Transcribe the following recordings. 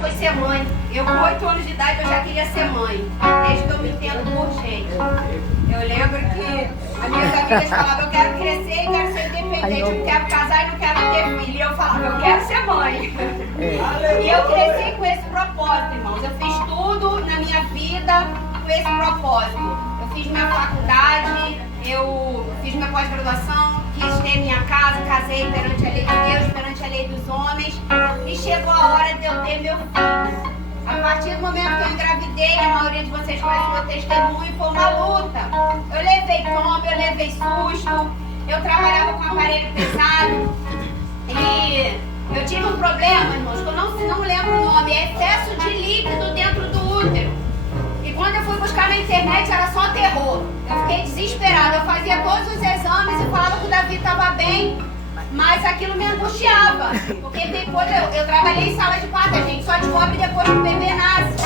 foi ser mãe. Eu com 8 anos de idade eu já queria ser mãe. Desde que eu me entendo por gente. Eu lembro que as minhas amigas falavam, eu quero crescer e quero ser independente, eu não quero casar e não quero ter filho. E eu falava, eu quero ser mãe. E eu cresci com esse propósito, irmãos. Eu fiz tudo na minha vida com esse propósito. Eu fiz minha faculdade, eu fiz minha pós-graduação, quis ter minha casa, casei perante a lei de Deus, perante a lei dos homens. E chegou a hora de eu ter meu filho. A partir do momento que eu engravidei, a maioria de vocês conhece meu testemunho, foi uma luta. Eu levei tombo, eu levei susto, eu trabalhava com aparelho pesado e eu tive um problema, irmãos, que eu não lembro o nome, é excesso de líquido dentro do útero. E quando eu fui buscar na internet era só terror. Eu fiquei desesperada, eu fazia todos os exames e falava que o Davi estava bem. Mas aquilo me angustiava, porque depois eu trabalhei em sala de parto, a gente só descobre depois que o bebê nasce.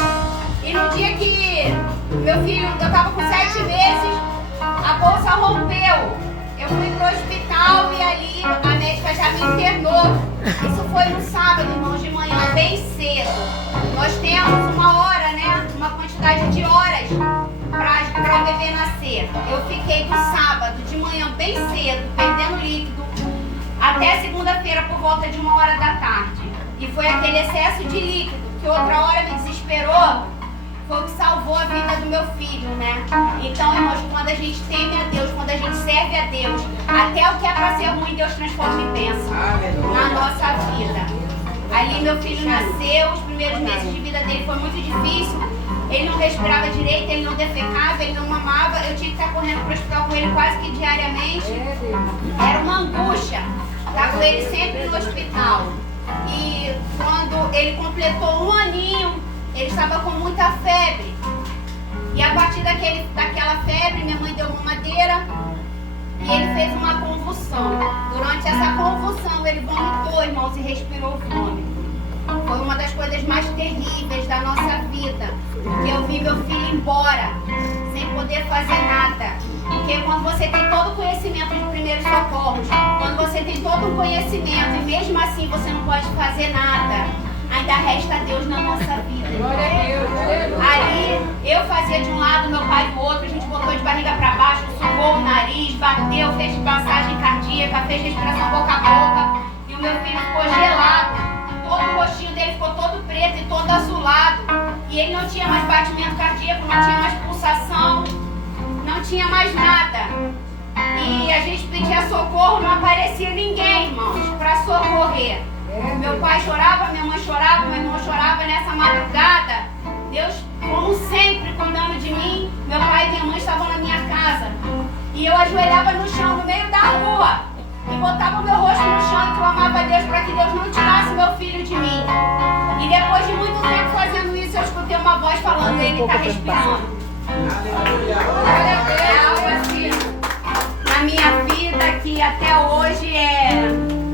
E no dia que meu filho, eu estava com 7 meses, a bolsa rompeu. Eu fui pro hospital e ali a médica já me internou. Isso foi no sábado, irmãos, de manhã, bem cedo. Nós temos uma hora, né? Uma quantidade de horas para o bebê nascer. Eu fiquei do sábado de manhã bem cedo, perdendo líquido, até segunda-feira por volta de 1h da tarde. E foi aquele excesso de líquido que outra hora me desesperou, foi o que salvou a vida do meu filho, né? Então, irmãos, quando a gente teme a Deus, quando a gente serve a Deus, até o que é para ser ruim, Deus transforma em bênção na nossa vida. Ali meu filho nasceu, os primeiros meses de vida dele foi muito difícil. Ele não respirava direito, ele não defecava, ele não mamava. Eu tinha que estar correndo para o hospital com ele quase que diariamente. Era uma angústia. Estava com ele sempre no hospital. E quando ele completou 1 aninho, ele estava com muita febre. E a partir daquela febre, minha mãe deu mamadeira e ele fez uma convulsão. Durante essa convulsão, ele vomitou, irmãos, e respirou vômito. Foi uma das coisas mais terríveis da nossa vida. Porque eu vi meu filho embora, sem poder fazer nada. Porque quando você tem todo o conhecimento de primeiros socorros, quando você tem todo o conhecimento e mesmo assim você não pode fazer nada, ainda resta Deus na nossa vida. Ali eu fazia de um lado, meu pai do outro, a gente botou de barriga para baixo, sugou o nariz, bateu, fez passagem cardíaca, fez respiração boca a boca e o meu filho ficou gelado. Todo o rostinho dele ficou todo preto e todo azulado. E ele não tinha mais batimento cardíaco, não tinha mais pulsação, não tinha mais nada. E a gente pedia socorro, não aparecia ninguém, irmãos, para socorrer. Meu pai chorava, minha mãe chorava, meu irmão chorava. Nessa madrugada, Deus, como sempre, cuidando de mim. Meu pai e minha mãe estavam na minha casa. E eu ajoelhava no chão, no meio da rua, e botava o meu rosto no chão e clamava a Deus para que Deus não tirasse meu filho de mim. E depois de muito tempo fazendo isso, eu escutei uma voz falando, ele está respirando. Aleluia. Assim, na minha vida, que até hoje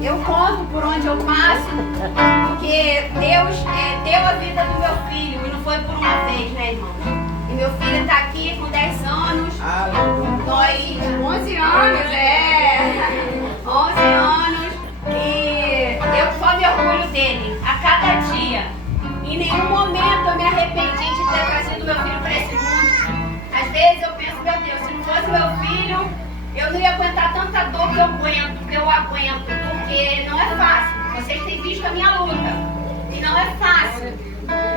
eu conto por onde eu passo, porque Deus deu a vida do meu filho, e não foi por uma vez, né, irmãos? E meu filho está aqui com 10 anos, nós 11 anos, 11 anos, e eu só me orgulho dele a cada dia. Em nenhum momento eu me arrependi de ter trazido meu filho para esse mundo. Às vezes eu penso, meu Deus, se não fosse meu filho, eu não ia aguentar tanta dor que eu aguento, porque não é fácil. Vocês têm visto a minha luta, e não é fácil.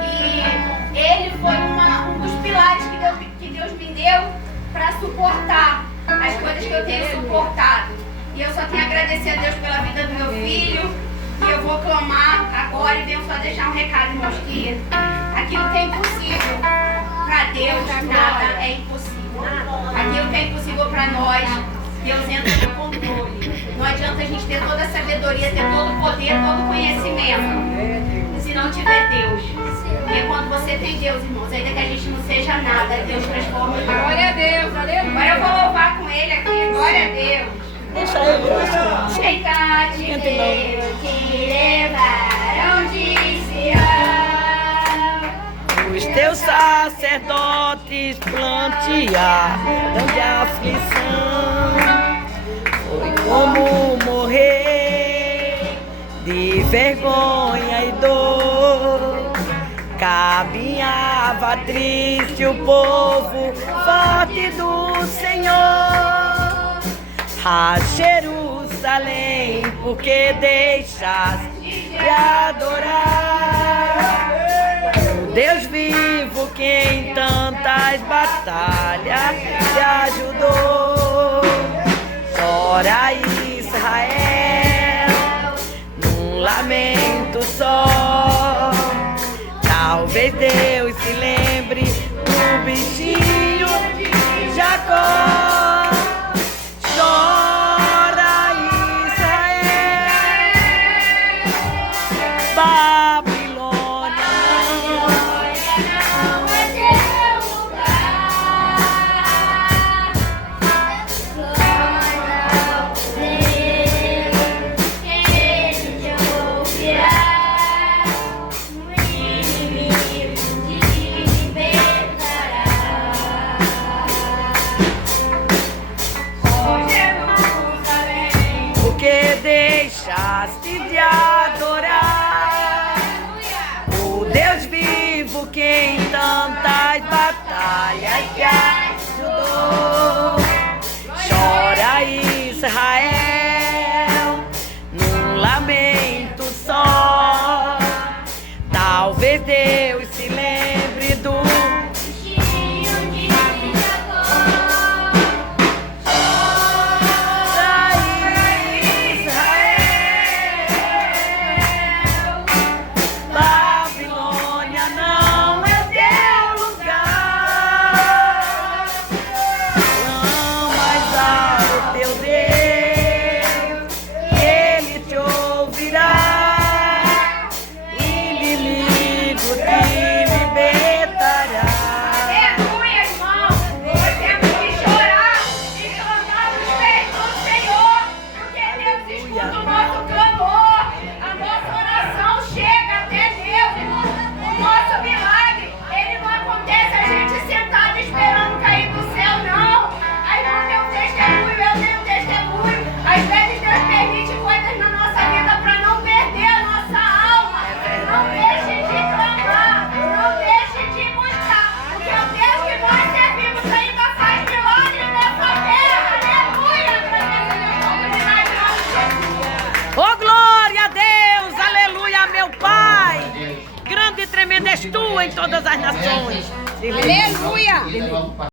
E ele foi um dos pilares que Deus me deu para suportar as coisas que eu tenho suportado. E eu só tenho a agradecer a Deus pela vida do meu filho. E eu vou clamar agora e venho só deixar um recado, irmãos, que aquilo que é impossível para Deus, nada é impossível. Aquilo que é impossível para nós, Deus entra no controle. Não adianta a gente ter toda a sabedoria, ter todo o poder, todo o conhecimento, se não tiver Deus. Porque quando você tem Deus, irmãos, ainda que a gente não seja nada, Deus transforma em nada. Glória a Deus, aleluia. Agora eu vou louvar com ele aqui, glória a Deus. Deixa ele, Checa-te que levaram de Sião. Os teus sacerdotes plantearam de aflição. Foi como morrer de vergonha e dor. caminhava triste o povo forte do Senhor. A Jerusalém, porque deixaste de adorar o Deus vivo que em tantas batalhas te ajudou. Chora Israel, num lamento só. Talvez Deus se lembre do bichinho de Jacó. Chora Israel, Babilônia não é teu lugar. Clama ao Deus, Ele te ouvirá. No inimigo te libertará. Ó Jerusalém, porque deixaste de adorar o Deus vivo que em tantas batalhas te ajudou. Chora Israel, num lamento só. Talvez Deus se lembre do Bichinho de Jacó. Israel. Babilônia não é teu lugar. Clamas ao teu Deus, Ele te ouvirá. O inimigo te libertará. aleluia, irmão. Nós temos que chorar e clamar nos peitos do Senhor, porque Deus escuta o nosso clamor. A nossa oração chega até Deus, irmão. O nosso milagre, ele não acontece a gente sentado esperando cair do céu, não. Aí não tem um testemunho, eu tenho um testemunho. Às vezes Deus permite coisas na nossa vida para não perder a nossa alma. Não deixe de clamar, não deixe de buscar, porque o Deus que nós servimos ainda faz milagres nessa terra. Aleluia! Oh, glória a Deus, aleluia, meu Pai. Grande e tremenda és tu em todas as nações. Aleluia!